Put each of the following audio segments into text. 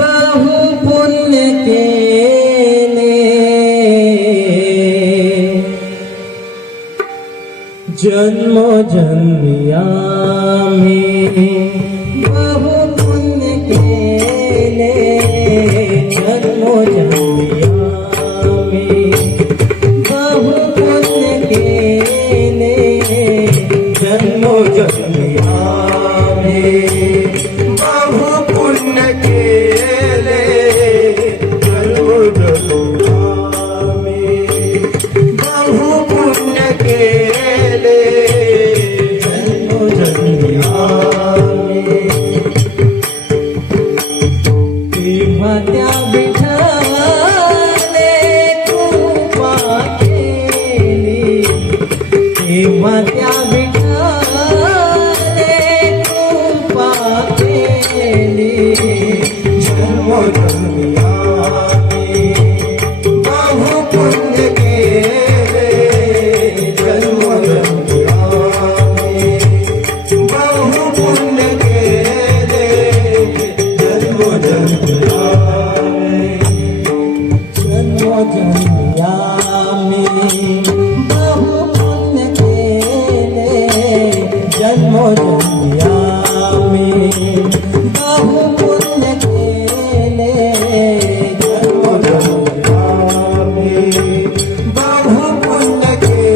बहु पुण्य केले जन्मोजन्मी आम्ही बहु पुण्य केले जन्मोजन्मी आम्ही बहु पुण्य केले जन्मोजन्मी आम्ही बहु पुण्य केले जन्मोजन्मी बहु पुण्य केले जन्मोजन्मी तेव्हा त्या विठ्ठलाने कृपा केली तेव्हा त्या विठ्ठलाने कृपा केली जन्मोजन्मी बहु पुण्य केले जन्मोजन्मी बहु पुण्य केले जन्मोजन्मी जन्मोजन्मी बहु पुण्य केले जन्मोजन्मी बहु पुण्य केले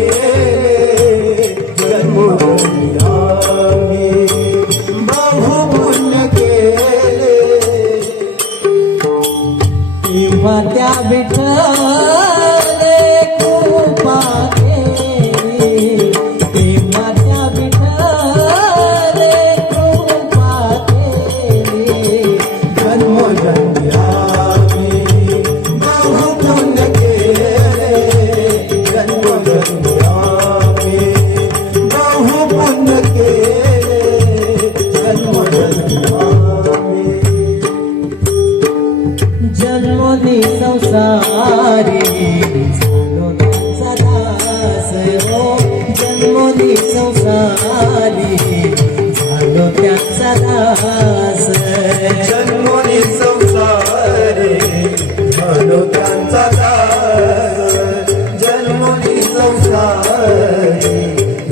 जन्मोजन्मी बहु पुण्य केले तेव्हा त्या विठ्ठलाने कृपा केली तेव्हा त्या विठ्ठलाने कृपा केली जन्मोजन्मी बहु पुण्य केले जन्मोजन्मी बहु पुण्य केले जन्मोजन्मी जन्मोनी संसारी झालो त्यांचा दास हो जन्मोनी संसारी झालो त्यांचा दास जन्मोनी संसारी झालो त्यांचा दास जन्मोनी संसारी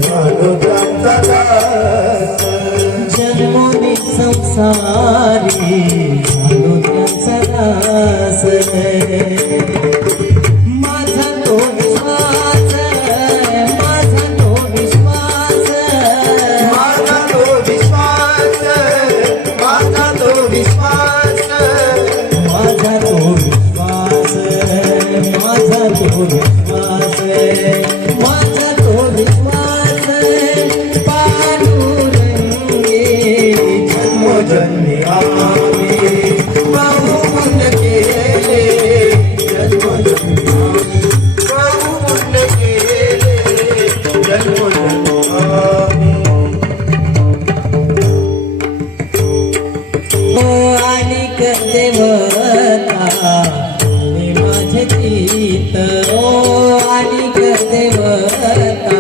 झालो त्यांचा दास जन्मोनी संसारी झालो त्यांचा दास माझा तो विश्वास माझा तो विश्वास माझा तो विश्वास माझा तो विश्वास माझा तो विश्वास माझा तो विश्वास माझा तो विश्वास पांडुरंगी जन्मोजन्मी बहु पुण्य केले जन्मोजन्मी बहु पुण्य केले जन्मोजन्मी आणि देवता आणि माझे चित्त आणि देवता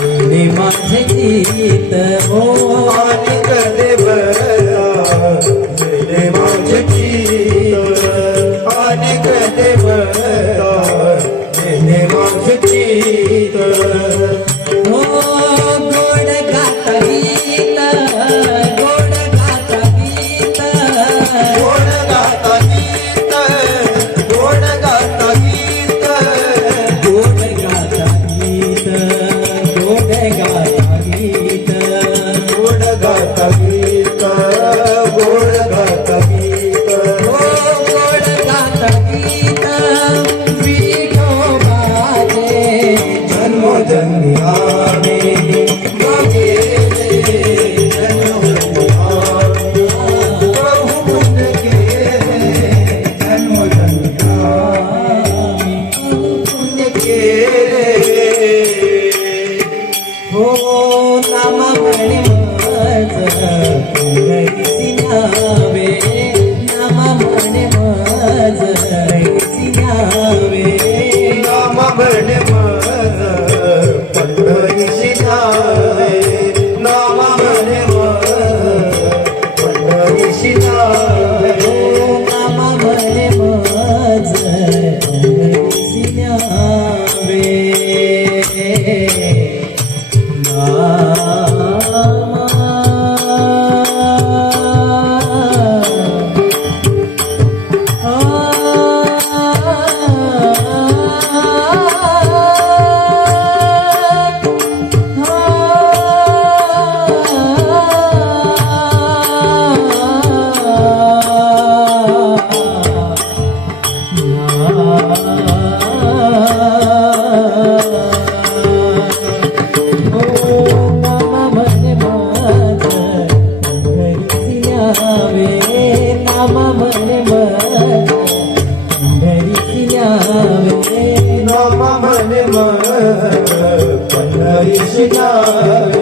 आणि माझे चित्त अनेक देवता मेले माझे चित्त अनेक देवता मेले माझे चित्त गोड गाता गीत गोड गाता गीत गोड गाता गीत गोड गाता गीत गोड गाता गीत गोड गाता गीत नावे नाम म्हणे मन पंढरीश जावे